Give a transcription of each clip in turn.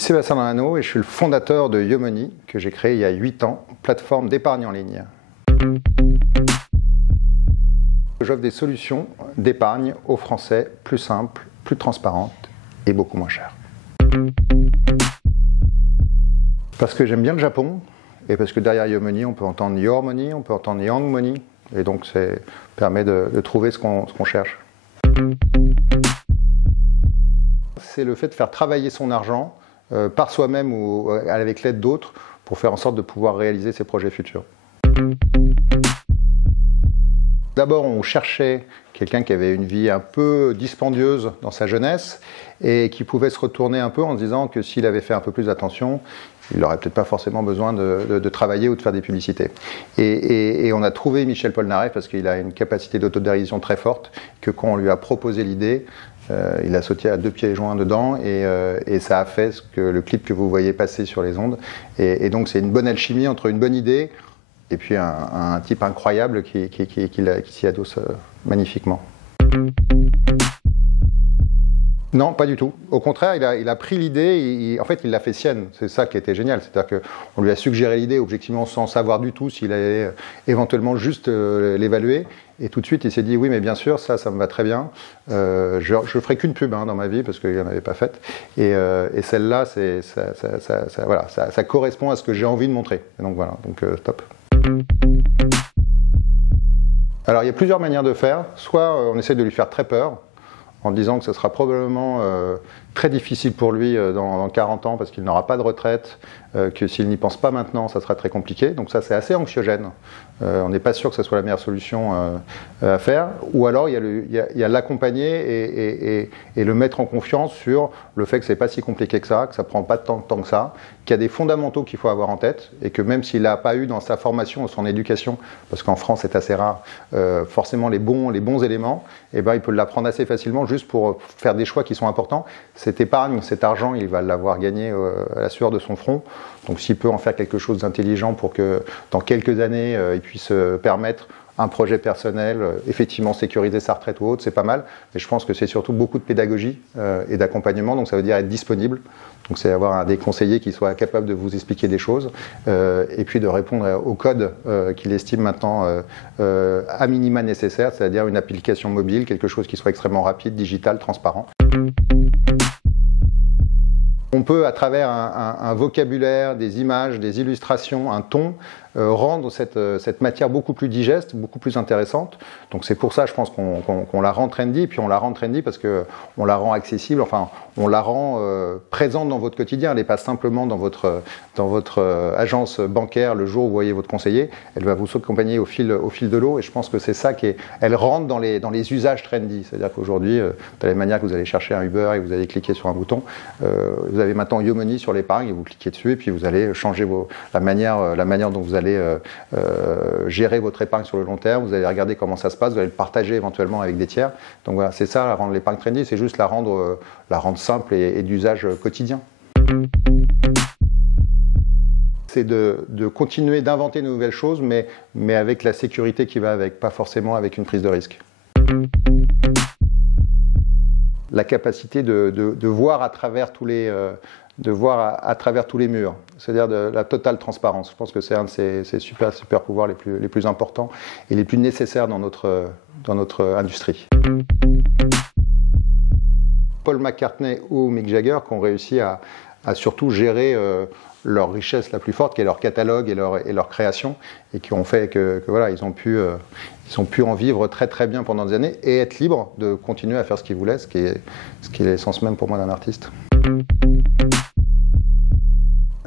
Sébastien Danano et je suis le fondateur de Yomoney que j'ai créé il y a 8 ans, plateforme d'épargne en ligne. J'offre des solutions d'épargne aux Français plus simples, plus transparentes et beaucoup moins chères. Parce que j'aime bien le Japon et parce que derrière Yomoney, on peut entendre Your Money, on peut entendre Young Money et donc ça permet de trouver ce qu'on cherche. C'est le fait de faire travailler son argent par soi-même ou avec l'aide d'autres pour faire en sorte de pouvoir réaliser ses projets futurs. D'abord, on cherchait quelqu'un qui avait une vie un peu dispendieuse dans sa jeunesse et qui pouvait se retourner un peu en se disant que s'il avait fait un peu plus attention, il n'aurait peut-être pas forcément besoin de travailler ou de faire des publicités. Et on a trouvé Michel Polnareff parce qu'il a une capacité d'autodérision très forte, que quand on lui a proposé l'idée, il a sauté à 2 pieds joints dedans et ça a fait le clip que vous voyez passer sur les ondes. Et donc c'est une bonne alchimie entre une bonne idée et puis un type incroyable qui s'y adosse magnifiquement. Non, pas du tout. Au contraire, il a pris l'idée, en fait il l'a fait sienne. C'est ça qui était génial. C'est-à-dire qu'on lui a suggéré l'idée objectivement sans savoir du tout s'il allait éventuellement juste l'évaluer. Et tout de suite, il s'est dit, oui, mais bien sûr, ça me va très bien. Je ne ferai qu'une pub dans ma vie, parce qu'il n'en avait pas faite. Et celle-là, ça correspond à ce que j'ai envie de montrer. Et donc voilà, top. Alors, il y a plusieurs manières de faire. Soit on essaie de lui faire très peur, en disant que ce sera probablement très difficile pour lui dans 40 ans parce qu'il n'aura pas de retraite, que s'il n'y pense pas maintenant, ça sera très compliqué. Donc ça, c'est assez anxiogène. On n'est pas sûr que ce soit la meilleure solution à faire. Ou alors, il y a l'accompagner et le mettre en confiance sur le fait que ce n'est pas si compliqué que ça ne prend pas tant de temps que ça, qu'il y a des fondamentaux qu'il faut avoir en tête et que même s'il n'a pas eu dans sa formation ou son éducation, parce qu'en France, c'est assez rare, forcément les bons éléments, il peut l'apprendre assez facilement juste pour faire des choix qui sont importants. Cette épargne, cet argent, il va l'avoir gagné à la sueur de son front. Donc s'il peut en faire quelque chose d'intelligent pour que dans quelques années, il puisse permettre un projet personnel, effectivement sécuriser sa retraite ou autre, c'est pas mal. Mais je pense que c'est surtout beaucoup de pédagogie et d'accompagnement, donc ça veut dire être disponible. Donc c'est avoir des conseillers qui soient capables de vous expliquer des choses et puis de répondre au code qu'il estime maintenant à minima nécessaire, c'est-à-dire une application mobile, quelque chose qui soit extrêmement rapide, digital, transparent. On peut, à travers un vocabulaire, des images, des illustrations, un ton, rendre cette matière beaucoup plus digeste, beaucoup plus intéressante. Donc c'est pour ça, je pense, qu'on la rend trendy. Et puis on la rend trendy parce qu'on la rend accessible, enfin, on la rend présente dans votre quotidien. Elle n'est pas simplement dans votre agence bancaire le jour où vous voyez votre conseiller. Elle va vous accompagner au fil de l'eau. Et je pense que c'est ça elle rentre dans les usages trendy. C'est-à-dire qu'aujourd'hui, de la même manière que vous allez chercher un Uber et vous allez cliquer sur un bouton, vous avez maintenant Yomoney sur l'épargne et vous cliquez dessus et puis vous allez changer la manière dont vous allez gérer votre épargne sur le long terme, vous allez regarder comment ça se passe, vous allez le partager éventuellement avec des tiers. Donc voilà, c'est ça, rendre l'épargne trendy, c'est juste la rendre simple et d'usage quotidien. C'est de continuer d'inventer de nouvelles choses, mais avec la sécurité qui va avec, pas forcément avec une prise de risque. La capacité de voir à travers tous les murs, c'est-à-dire de la totale transparence. Je pense que c'est un de ces super pouvoirs les plus importants et les plus nécessaires dans notre industrie. Paul McCartney ou Mick Jagger qui ont réussi à surtout gérer leur richesse la plus forte, qui est leur catalogue et leur création, et qui ont fait que voilà, ils ont pu en vivre très très bien pendant des années et être libres de continuer à faire ce qu'ils voulaient, ce qui est l'essence même pour moi d'un artiste.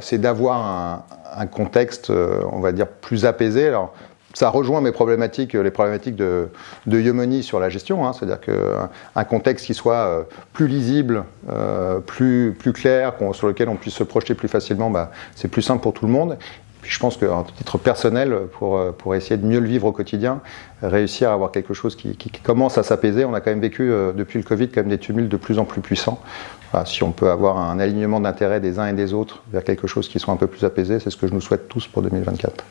C'est d'avoir un contexte, on va dire, plus apaisé. Alors, ça rejoint les problématiques de Yomoney sur la gestion, c'est-à-dire qu'un contexte qui soit plus lisible, plus clair, sur lequel on puisse se projeter plus facilement, c'est plus simple pour tout le monde. Puis je pense qu'à titre personnel, pour essayer de mieux le vivre au quotidien, réussir à avoir quelque chose qui commence à s'apaiser. On a quand même vécu depuis le Covid des tumultes de plus en plus puissants. Voilà, si on peut avoir un alignement d'intérêts des uns et des autres vers quelque chose qui soit un peu plus apaisé, c'est ce que je nous souhaite tous pour 2024.